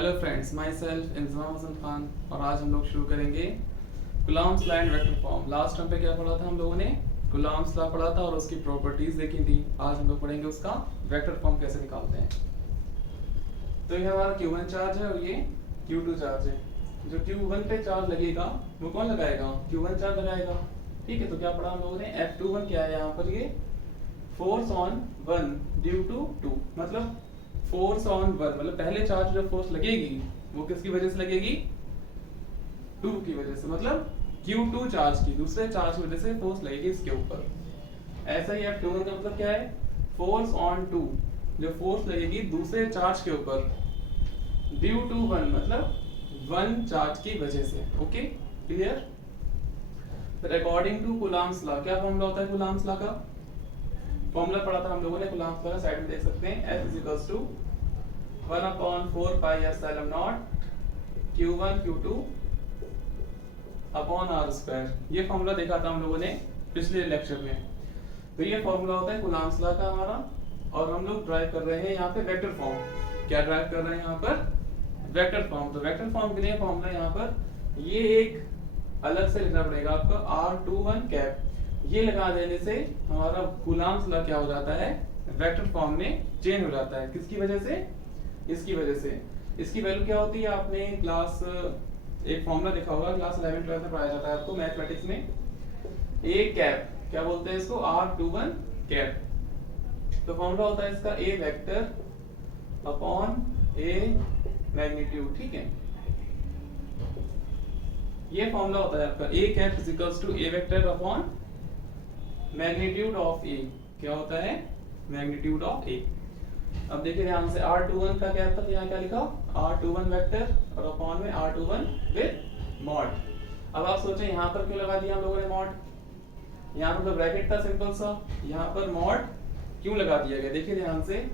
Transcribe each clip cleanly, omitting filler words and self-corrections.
Hello friends, myself Inzamam Hasan Khan और आज हम लोग शुरू करेंगे Coulomb's law and vector form. Last time पे क्या पढ़ा था हम लोगों ने? कूलॉम्स लॉ पढ़ा था और उसकी प्रॉपर्टीज देखी थी। आज हम लोग पढ़ेंगे उसका वेक्टर फॉर्म कैसे निकालते हैं। तो ये हमारा Q1 चार्ज है और ये Q2 चार्ज है। जो Q1 पे चार्ज लगेगा वो कौन लगाएगा? Q1 चार्ज लगाएगा। ठीक है, तो क्या पढ़ा हम लोगों ने? F21 क्या है यहाँ पर? ये फोर्स ऑन 1 ड्यू टू 2, मतलब फोर्स ऑन 1 मतलब पहले चार्ज जो फोर्स लगेगी वो किसकी वजह से लगेगी? 2 की वजह से, मतलब Q2 चार्ज की, दूसरे चार्ज की वजह से फोर्स लगेगी इसके ऊपर। ऐसा ही F21 का मतलब क्या है? फोर्स ऑन 2, जो फोर्स लगेगी दूसरे चार्ज के ऊपर ड्यू टू 1 मतलब 1 चार्ज की वजह से। Okay, clear? फिर अकॉर्डिंग टू कूलॉम्स लॉ, क्या फॉर्मूला होता है कूलॉम्स लॉ का? फॉर्मूला पढ़ा था हम लोगों ने कूलॉम्स लॉ का, साइड में देख सकते हैं। F is 1/4 pi epsilon not Q1 Q2 upon R square. ये फॉर्मूला देखा था हम लोगों ने पिछले लेक्चर में। तो ये फॉर्मूला होता है कूलॉम्स लॉ का हमारा, और हम लोग ड्राइव कर रहे हैं यहाँ पे वेक्टर फॉर्म। क्या ड्राइव कर रहे हैं यहाँ पर? Vector form. तो वेक्टर फॉर्म के लिए फॉर्मूला यहाँ पर ये एक अलग से लिखना पड़ेगा आपको, R21 कैप। ये लगा देने से हमारा कूलॉम्स लॉ क्या हो जाता है? वेक्टर फॉर्म में चेंज हो जाता है। किसकी वजह से? इसकी वजह से। इसकी वैल्यू क्या होती है? आपने क्लास एक फॉर्मूला देखा होगा, क्लास 11 12 में पढ़ाया जाता है आपको मैथमेटिक्स में। ए कैप, क्या बोलते हैं इसको? R21 cap. तो फॉर्मूला होता है इसका A vector upon A magnitude. ठीक है, ये फॉर्मूला होता है आपका A cap is equals to A vector upon magnitude of A. क्या होता है? Magnitude of A. अब देखिए ध्यान से, R21 का क्या था? यहाँ क्या लिखा? R21 वेक्टर और अपॉन में R21 विद मॉड। अब आप सोचें यहाँ पर क्यों लगा दिया हम लोगों ने मॉड? यहाँ पर तो ब्रैकेट था सिंपल सा, यहाँ पर मॉड क्यों लगा दिया गया? देखिए ध्यान से,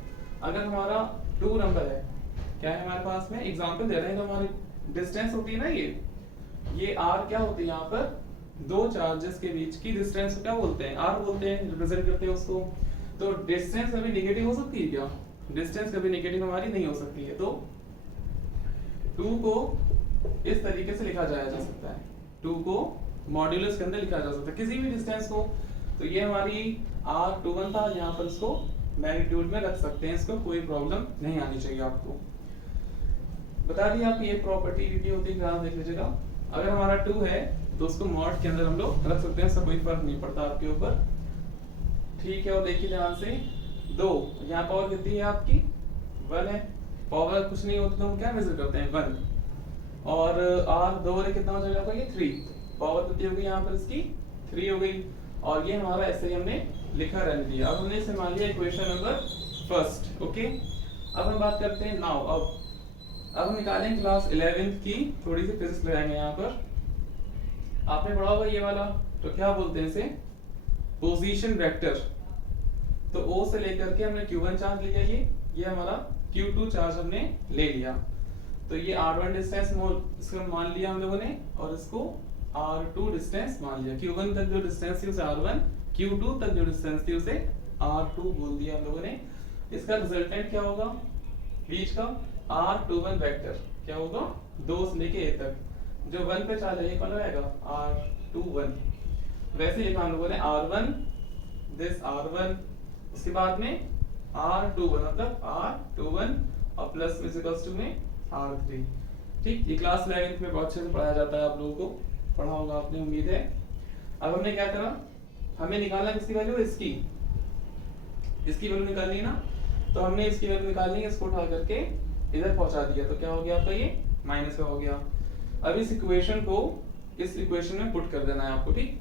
अगर हमारा 2 नंबर है, क्या है हमारे पास में? एग्जाम्पल दे रहे हैं, तो हमारी डिस्टेंस होती है ना, ये R क्या होती है? यहाँ पर दो चार्जेस के बीच की डिस्टेंस को क्या बोलते हैं? R बोलते हैं, रिप्रेजेंट करते हैं उसको। तो डिस्टेंस कभी नेगेटिव हो सकती है क्या? डिस्टेंस कभी नेगेटिव हमारी नहीं हो सकती है। तो 2 को इस तरीके से लिखा जाया जा सकता है, 2 को मॉड्यूलस के अंदर लिखा जा सकता है किसी भी डिस्टेंस को। तो ये हमारी R21 था, यहाँ पर इसको मैग्नीट्यूड में रख सकते हैं, इसको कोई प्रॉब्लम नहीं आनी चाहिए आपको। बता दिए आप, ये प्रॉपर्टी की होती है, ध्यान देख लीजिएगा। अगर हमारा 2 है तो उसको मॉड के अंदर हम लोग रख सकते हैं, इसका कोई फर्क नहीं पड़ता आपके ऊपर। ठीक है, और देखिए ध्यान से, 2 यहाँ पावर कितनी है आपकी? 1 है। पावर कुछ नहीं होता तो हम क्या मेजर करते हैं? 1। और R 2 वाले कितना हो जाएगा आपका? ये 3। पावर कितनी हो गई यहाँ पर इसकी? 3 हो गई। और ये हमारा ऐसे ही हमने लिखा रहने दिया। अब हमने इसे मान लिया इक्वेशन नंबर फर्स्ट। ओके, अब हम बात करते हैं नाउ। अब हम निकालें क्लास 11th की थोड़ी सी फिजिक्स लगाएंगे यहाँ पर। आपने पढ़ा होगा ये वाला, तो क्या बोलते हैं इसे? Position vector. तो O से लेकर के हमने Q1 चार्ज लिया, ये हमारा Q2 चार्ज हमने ले लिया। तो ये R1 डिस्टेंस इसको मान लिया हम लोगों ने, और इसको R2 डिस्टेंस मान लिया। Q1 तक जो डिस्टेंस थी उसे R1, Q2 तक जो डिस्टेंस थी उसे R2 बोल दिया हम लोगों ने। इसका रिजल्टेंट क्या होगा बीच का? R21 वेक्टर क्या होगा? 2 से लेके A तक। जो 1 पे चार्ज है ये कौन लगाएगा? R21। वैसे लिखा हम लोगों ने R1 दिस R1, उसके बाद में R21 मतलब R21 और प्लस में इक्वल्स टू में R3। ठीक, ये क्लास 11th में बहुत अच्छे से पढ़ाया जाता है, आप लोगों को पढ़ा होगा आपने, उम्मीद है। अब हमने क्या करा? हमें निकालना किसकी वैल्यू? इसकी वैल्यू निकालनी है ना, तो हमने इसकी वैल्यू निकालनी है, इसको उठा करके इधर पहुंचा दिया। तो क्या हो गया आपका? ये माइनस का हो गया। अब इस इक्वेशन को इस इक्वेशन में पुट कर देना है आपको। ठीक,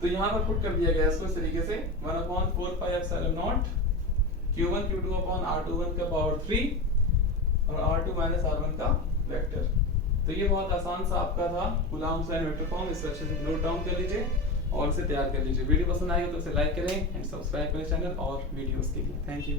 तो यहाँ पर पुट कर दिया गया इसको इस तरीके से, 1/4 pi epsilon not Q1 Q2 upon R21 का पावर 3 और R2 माइनस R1 का वेक्टर। तो ये बहुत आसान सा आपका था Coulomb's law and vector form. इस अच्छे से नोट डाउन कर लीजिए और इसे तैयार कर लीजिए। वीडियो पसंद आई हो तो इसे लाइक करें एंड सब्सक्राइब करें चैनल और वीडियोस के लिए। Thank you.